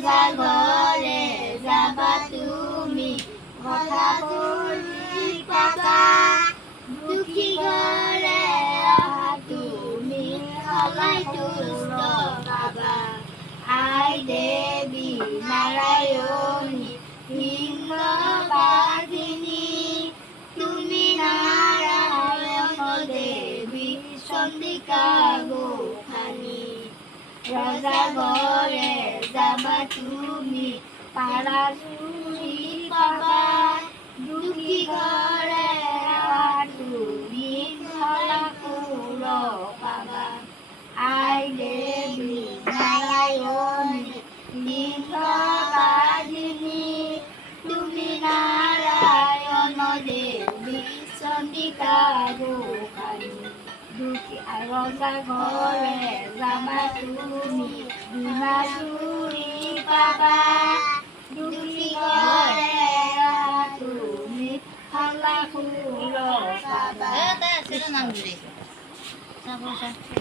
ৰজা ঘৰে যাবা তুমি কথা বলি পাবা দুখী ঘৰে অহা তুমি সলাই তুষ্ট পাবা আই দেৱী নাৰায়ণী সিংহবাহিনী তুমি নাৰায়ণ দেৱী চন্দিকা গোসানী ৰজা ঘৰে যাবা তুমি পাৰা চুৰি পাবা দুখী ঘৰে তুমি শলাসুৰ পাবা আই দেৱী নাৰায়ণী সিংহবাহিনী তুমি নাৰায়ণ দেৱী চন্দিকা গোসানী দুখী ৰজা ঘৰে যাবা তুমি বিনা চুৰি পাবা দুখী ঘৰে তুমি শলাসুৰ পাবা